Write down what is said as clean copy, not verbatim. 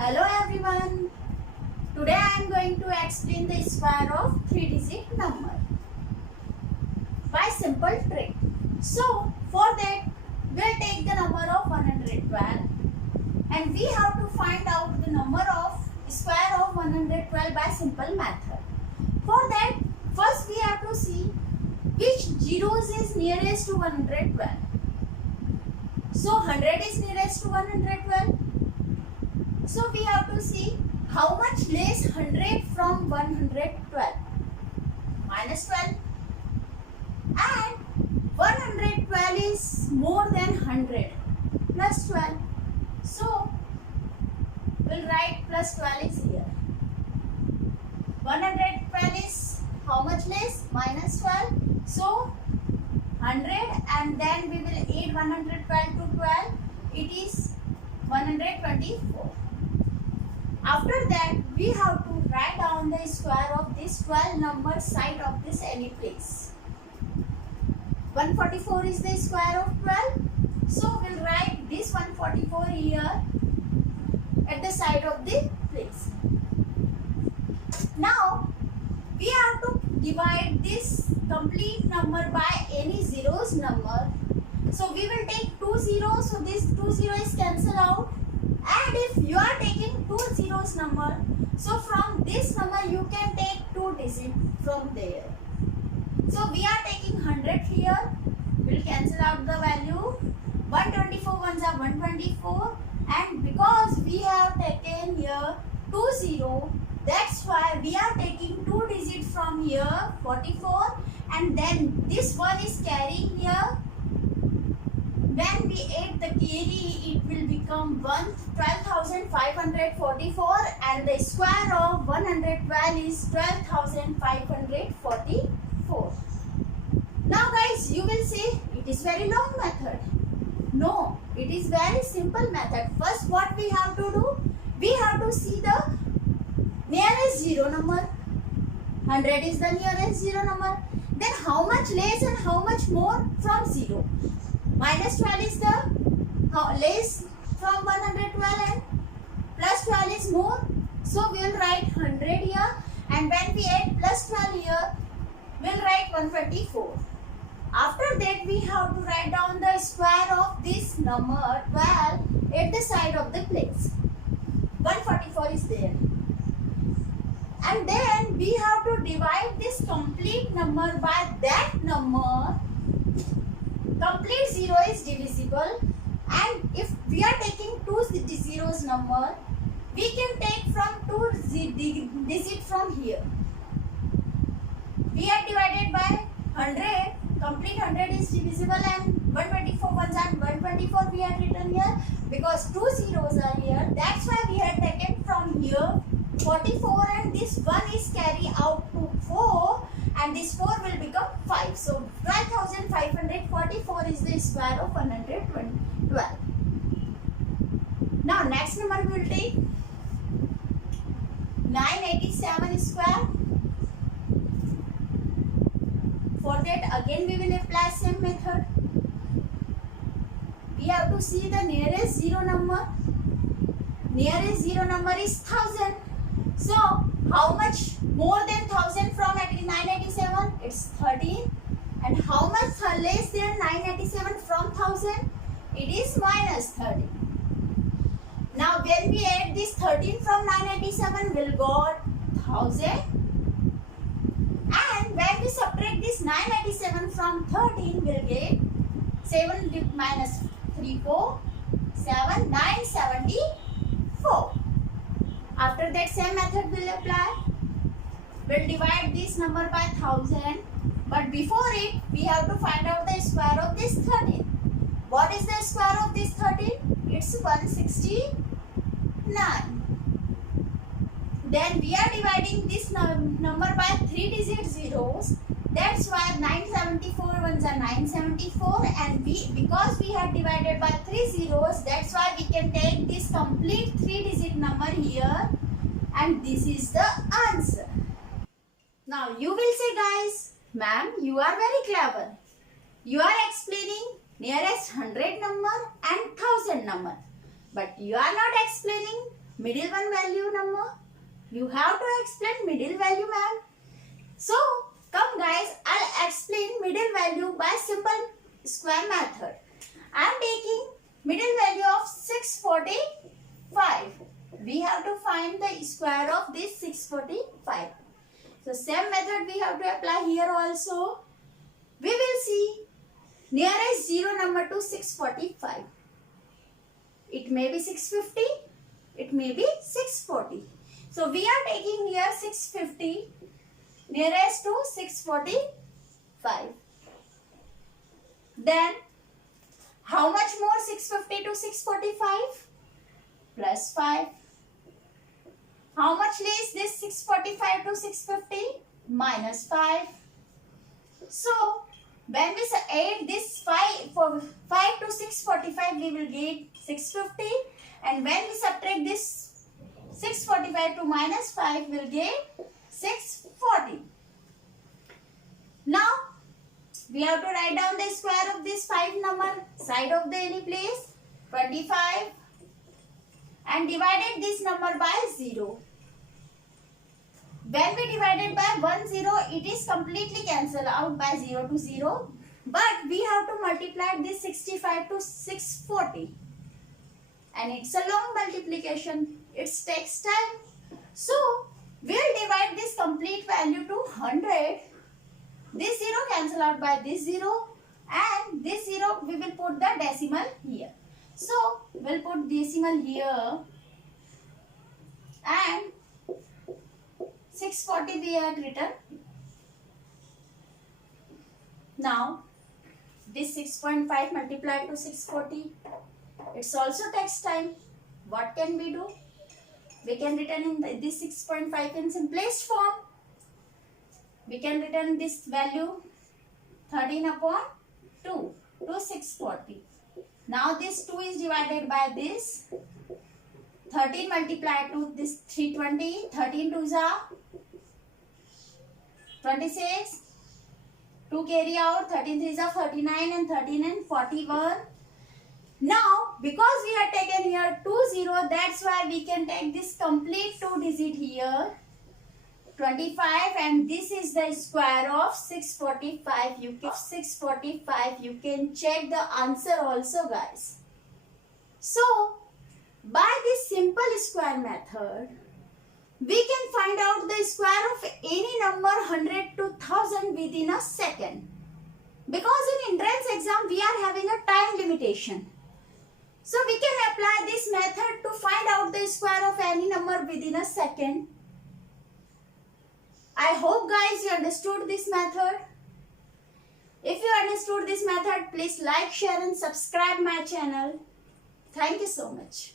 Hello everyone. Today I am going to explain the square of 3-digit number by simple trick. So for that we'll take the number of 112 and we have to find out the number of square of 112 by simple method. For that first we have to see which zeros is nearest to 112. So 100 is nearest to 112. So we have to see how much less 100 from 112. Minus 12. And 112 is more than 100. Plus 12. So we'll write plus 12 is here. 112 is how much less? Minus 12. So 100 and then we will add 112 to 12. It is 124. After that, we have to write down the square of this 12 number side of this any place. 144 is the square of 12. So, we'll write this 144 here at the side of the place. Now, we have to divide this complete number by any zeros number. So, we will take 2 zeros. So, this 2 zeros is cancelled out. And if you are taking 2 zeros number, so from this number you can take 2 digits from there. So we are taking 100 here. We'll cancel out the value. 124 ones are 124. And because we have taken here 2 zero, that's why we are taking 2 digits from here 44. And then this one is carrying here. When we add the carry, it will become 12,544 and the square of 112 is 12,544. Now guys, you will say it is very long method. No, it is very simple method. First what we have to do? We have to see the nearest zero number. 100 is the nearest zero number. Then how much less and how much more from 0? Minus 12 is the less from 112 and plus 12 is more. So we will write 100 here and when we add plus 12 here, we will write 124. After that we have to write down the square of this number 12 at the side of the place. 144 is there. And then we have to divide this complete number by that number. Complete zero is divisible and if we are taking 2 zeros number, we can take from 2 digit from here. We are divided by 100, complete 100 is divisible and 124 ones and 124 we have written here because 2 zeros are here. That's why we have taken from here 44 and this 1 is carried out to 4 and this 4 will become 5. So 12,544 is the square of 112. Now next number we will take 987 square. For that again we will apply same method. We have to see the nearest zero number. Nearest zero number is 1000. So how much more than 1000 from 987? It's 13. And how much less than 987 from 1000? It is minus 13. Now when we add this 13 from 987, we'll got 1000. And when we subtract this 987 from 13, we'll get 7 minus 3, 4, 7, 974. After that same method will apply. We'll divide this number by 1000. But before it, we have to find out the square of this 13. What is the square of this 13? It's 169. Then we are dividing this number by 3 digit zeros. That's why 974 ones are 974 and because we have divided by 3 zeros, that's why we can take this complete 3 digit number here and this is the answer. Now you will say guys, ma'am, you are very clever. You are explaining nearest 100 number and 1000 number. But you are not explaining middle one value number. You have to explain middle value, ma'am. So, come guys, I'll explain middle value by simple square method. I am taking middle value of 645. We have to find the square of this 645. So, same method we have to apply here also. We will see nearest zero number to 645. It may be 650. It may be 640. So, we are taking here 650 nearest to 645. Then, how much more 650 to 645? Plus 5. How much less this 645 to 650? Minus 5. So, when we add this 5 to 645, we will get 650. And when we subtract this 645 to minus 5, we will get 640. Now, we have to write down the square of this 5 number side of the any place, 25, and divided this number by 0. When we divided by 1 0, it is completely cancelled out by 0 to 0. But we have to multiply this 65 to 640. And it's a long multiplication. It takes time. So, we'll divide this complete value to 100. This 0 cancel out by this 0. And this 0, we will put the decimal here. So, we'll put decimal here. And 640 we had written. Now, this 6.5 multiplied to 640. It's also takes time. What can we do? We can return in this 6.5 in simplest form. We can return this value 13 upon 2 to 640. Now this 2 is divided by this. 13 multiplied to this 320. 13 2s are 26. 2 carry out. 13 3s are 39 and 13 and 41. Now, because we have taken here 2 0, that's why we can take this complete 2 digit here. 25, and this is the square of 645. You can check the answer also, guys. So, by this simple square method, we can find out the square of any number 100 to 1000 within a second. Because in entrance exam, we are having a time limitation. So, we can apply this method to find out the square of any number within a second. I hope guys you understood this method. If you understood this method, please like, share and subscribe my channel. Thank you so much.